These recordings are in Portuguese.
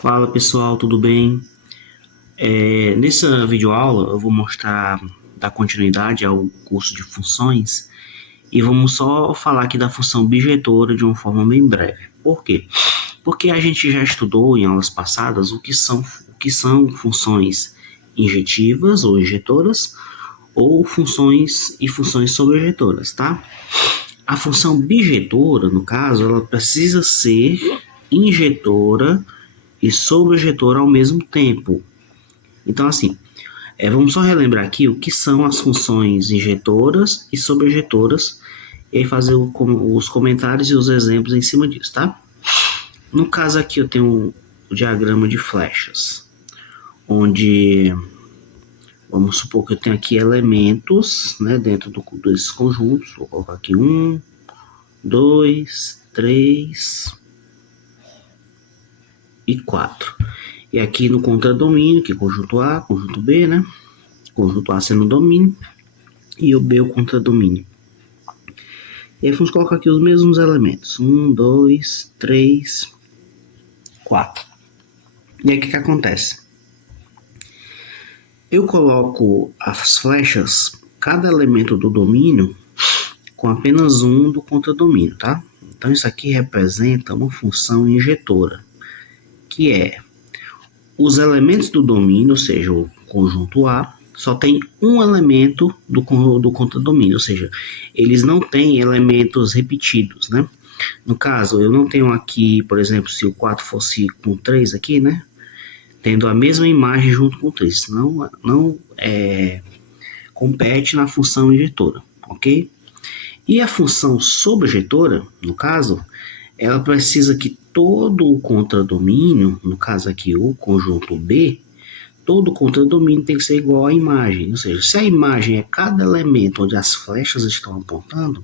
Fala pessoal, tudo bem? Nessa videoaula eu vou dar continuidade ao curso de funções e vamos só falar aqui da função bijetora de uma forma bem breve. Por quê? Porque a gente já estudou em aulas passadas o que são funções injetivas ou injetoras ou funções sobrejetoras, tá? A função bijetora, no caso, ela precisa ser injetora e sobrejetora ao mesmo tempo. Então, assim, vamos só relembrar aqui o que são as funções injetoras e sobrejetoras e aí fazer os comentários e os exemplos em cima disso, tá? No caso aqui eu tenho o diagrama de flechas, onde vamos supor que eu tenho aqui elementos, né, dentro desses conjuntos. Vou colocar aqui 1, 2, 3 e 4. E aqui no contradomínio, que é conjunto A, conjunto B, né? Conjunto A sendo o domínio e o B o contradomínio. E aí vamos colocar aqui os mesmos elementos. 1, 2, 3, 4. E aí o que acontece? Eu coloco as flechas, cada elemento do domínio, com apenas um do contradomínio, tá? Então isso aqui representa uma função injetora, que é os elementos do domínio, ou seja, o conjunto A, só tem um elemento do contradomínio, ou seja, eles não têm elementos repetidos, né? No caso, eu não tenho aqui, por exemplo, se o 4 fosse com 3 aqui, né? Tendo a mesma imagem junto com 3, não compete na função injetora, ok? E a função sobrejetora, no caso, ela precisa que todo o contradomínio, no caso aqui o conjunto B, todo contradomínio tem que ser igual à imagem. Ou seja, se a imagem é cada elemento onde as flechas estão apontando,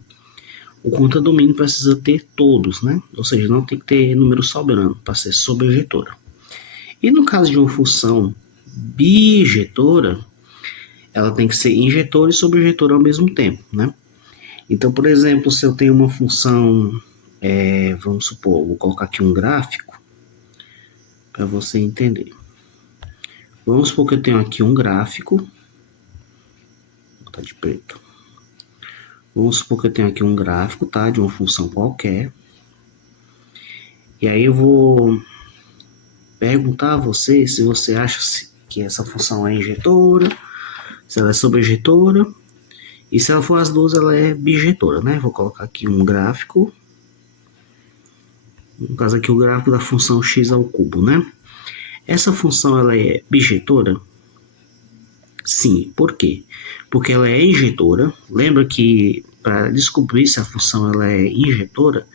o contradomínio precisa ter todos, né? Ou seja, não tem que ter número sobrando para ser sobrejetora. E no caso de uma função bijetora, ela tem que ser injetora e sobrejetora ao mesmo tempo, né? Então, por exemplo, se eu tenho uma função, vamos supor, vou colocar aqui um gráfico para você entender. Vamos supor que eu tenho aqui um gráfico, vou botar de preto. Vamos supor que eu tenho aqui um gráfico, tá, de uma função qualquer. E aí eu vou perguntar a você se você acha que essa função é injetora, se ela é sobrejetora, e se ela for as duas, ela é bijetora, né? Vou colocar aqui um gráfico, no caso aqui o gráfico da função x ao cubo, né? Essa função ela é bijetora? Sim. Por quê? Porque ela é injetora. Lembra que para descobrir se a função ela é injetora,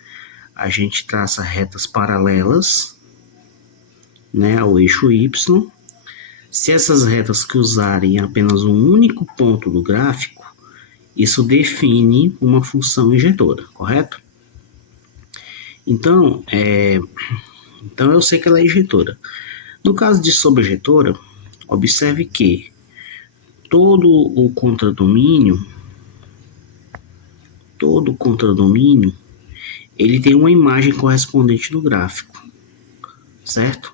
a gente traça retas paralelas, né, ao eixo y. Se essas retas cruzarem apenas um único ponto do gráfico, isso define uma função injetora, correto? Então eu sei que ela é injetora. No caso de sobrejetora, observe que todo o contradomínio, ele tem uma imagem correspondente no gráfico, certo?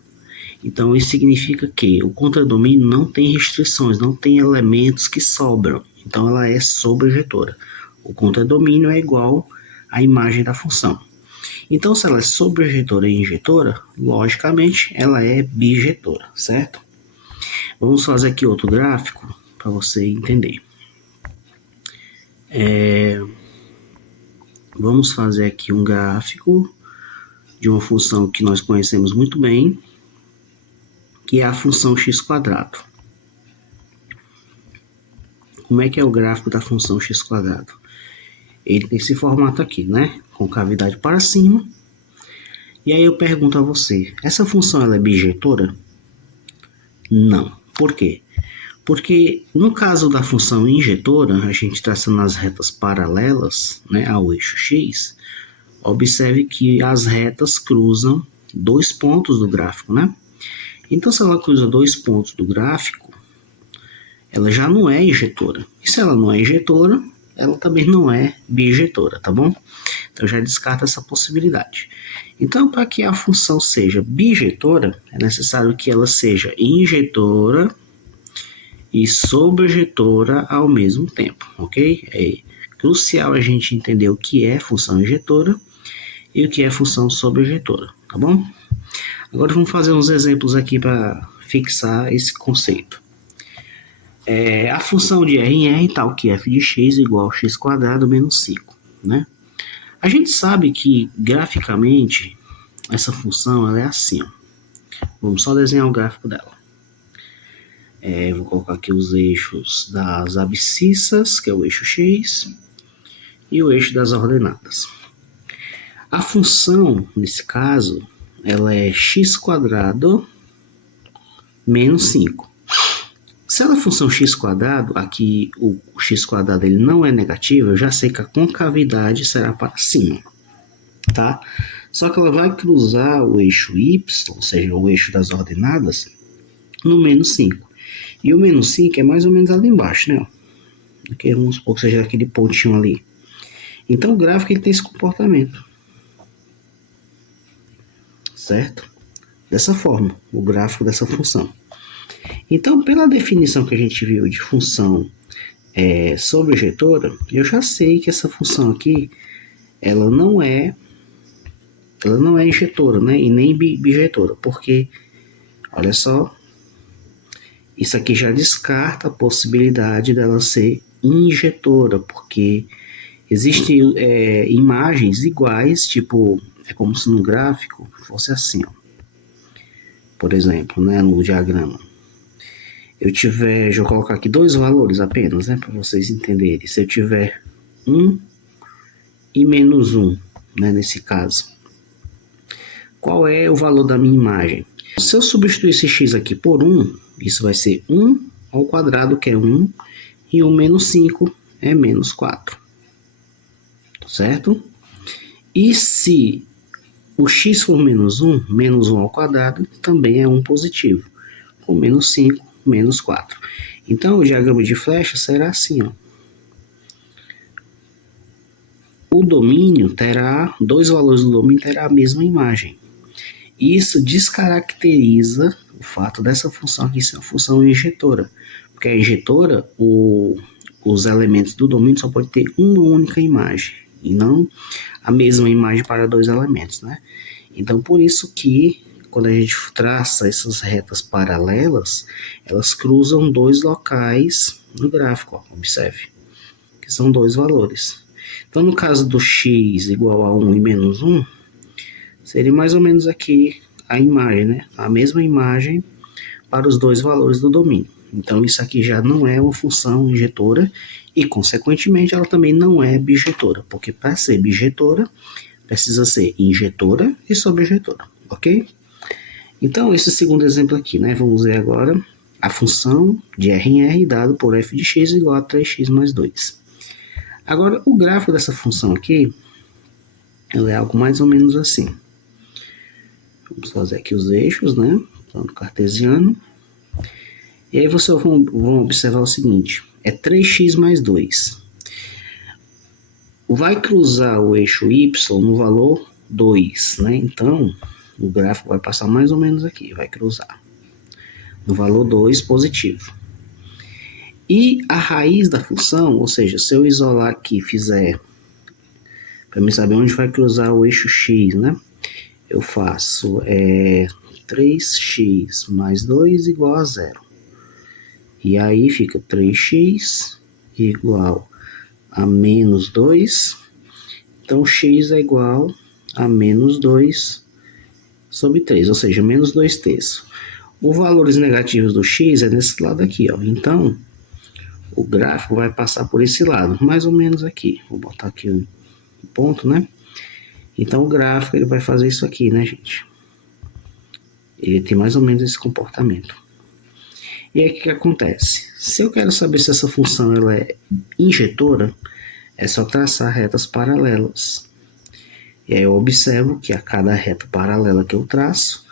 Então isso significa que o contradomínio não tem restrições, não tem elementos que sobram. Então ela é sobrejetora. O contradomínio é igual à imagem da função. Então, se ela é sobrejetora e injetora, logicamente ela é bijetora, certo? Vamos fazer aqui outro gráfico para você entender. Vamos fazer aqui um gráfico de uma função que nós conhecemos muito bem, que é a função x². Como é que é o gráfico da função x²? Ele tem esse formato aqui, né? Com cavidade para cima. E aí eu pergunto a você, essa função ela é bijetora? Não. Por quê? Porque no caso da função injetora, a gente traçando as retas paralelas, né, ao eixo x, observe que as retas cruzam dois pontos do gráfico, né? Então, se ela cruza dois pontos do gráfico, ela já não é injetora. E se ela não é injetora, ela também não é bijetora, tá bom? Então já descarta essa possibilidade. Então, para que a função seja bijetora, é necessário que ela seja injetora e sobrejetora ao mesmo tempo, ok? É crucial a gente entender o que é função injetora e o que é função sobrejetora, tá bom? Agora vamos fazer uns exemplos aqui para fixar esse conceito. A função de R em R tal que f de x igual a x² menos 5, né? A gente sabe que graficamente essa função ela é assim, ó. Vamos só desenhar o gráfico dela. Vou colocar aqui os eixos das abscissas, que é o eixo x, e o eixo das ordenadas. A função, nesse caso, ela é x² menos 5. Se ela é função x², aqui o x² ele não é negativo, eu já sei que a concavidade será para cima, tá? Só que ela vai cruzar o eixo y, ou seja, o eixo das ordenadas, no menos 5. E o menos 5 é mais ou menos ali embaixo, né? Aqui, vamos supor que seja aquele pontinho ali. Então o gráfico ele tem esse comportamento, certo? Dessa forma, o gráfico dessa função. Então, pela definição que a gente viu de função sobrejetora, eu já sei que essa função aqui, ela não é injetora, né? E nem bijetora, porque, olha só, isso aqui já descarta a possibilidade dela ser injetora, porque existem imagens iguais, tipo, é como se no gráfico fosse assim, ó. Por exemplo, né, no diagrama. Deixa eu colocar aqui dois valores apenas, né, para vocês entenderem. Se eu tiver 1 e menos 1, né, nesse caso, qual é o valor da minha imagem? Se eu substituir esse x aqui por 1, isso vai ser 1 ao quadrado, que é 1, e 1 menos 5 é menos 4, certo? E se o x for menos 1 ao quadrado, também é 1 positivo, com menos 5, menos 4. Então, o diagrama de flecha será assim, ó. O domínio terá, dois valores do domínio terá a mesma imagem. Isso descaracteriza o fato dessa função aqui ser uma função injetora. Porque a injetora, os elementos do domínio só podem ter uma única imagem, e não a mesma imagem para dois elementos, né? Então, por isso que, quando a gente traça essas retas paralelas, elas cruzam dois locais no gráfico, ó, observe, que são dois valores. Então, no caso do x igual a 1 e menos 1, seria mais ou menos aqui a imagem, né? A mesma imagem para os dois valores do domínio. Então, isso aqui já não é uma função injetora e, consequentemente, ela também não é bijetora, porque para ser bijetora, precisa ser injetora e sobrejetora, ok? Então, esse segundo exemplo aqui, né? Vamos ver agora a função de R em R dado por f de x igual a 3x mais 2. Agora, o gráfico dessa função aqui, ela é algo mais ou menos assim. Vamos fazer aqui os eixos, né? Plano cartesiano. E aí vocês vão observar o seguinte, é 3x mais 2. Vai cruzar o eixo y no valor 2, né? Então, o gráfico vai passar mais ou menos aqui, vai cruzar no valor 2 positivo. E a raiz da função, ou seja, se eu isolar aqui, fizer, para mim saber onde vai cruzar o eixo x, né? Eu faço 3x mais 2 igual a 0. E aí fica 3x igual a menos 2. Então, x é igual a menos 2 sobre 3, ou seja, menos 2 terços. Os valores negativos do x é nesse lado aqui, ó. Então, o gráfico vai passar por esse lado, mais ou menos aqui. Vou botar aqui um ponto, né? Então, o gráfico ele vai fazer isso aqui, né, gente? Ele tem mais ou menos esse comportamento. E aí, o que acontece? Se eu quero saber se essa função ela é injetora, é só traçar retas paralelas. E aí eu observo que a cada reta paralela que eu traço,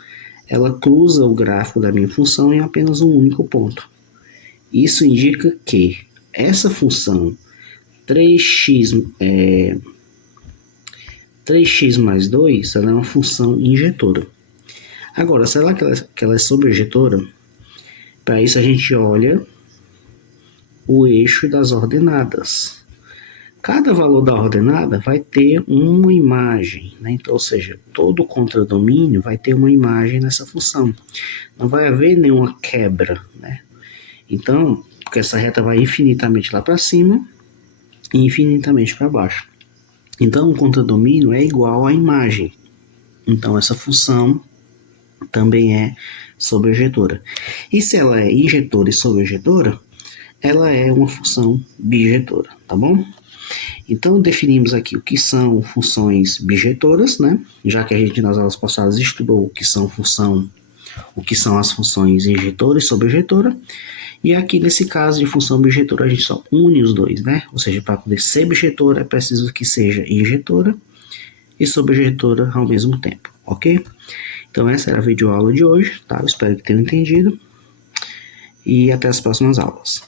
ela cruza o gráfico da minha função em apenas um único ponto. Isso indica que essa função 3x mais 2, ela é uma função injetora. Agora, será que ela é sobreinjetora? Para isso a gente olha o eixo das ordenadas. Cada valor da ordenada vai ter uma imagem, né? Então, ou seja, todo contradomínio vai ter uma imagem nessa função. Não vai haver nenhuma quebra, né? Então, porque essa reta vai infinitamente lá para cima e infinitamente para baixo. Então, o contradomínio é igual à imagem. Então, essa função também é sobreinjetora. E se ela é injetora e sobreinjetora, ela é uma função bijetora, tá bom? Então, definimos aqui o que são funções bijetoras, né? Já que a gente nas aulas passadas estudou o que são as funções injetora e sobreinjetora. E aqui nesse caso de função bijetora a gente só une os dois, né? Ou seja, para poder ser bijetora é preciso que seja injetora e sobreinjetora ao mesmo tempo, ok? Então essa era a videoaula de hoje, tá? Eu espero que tenham entendido e até as próximas aulas.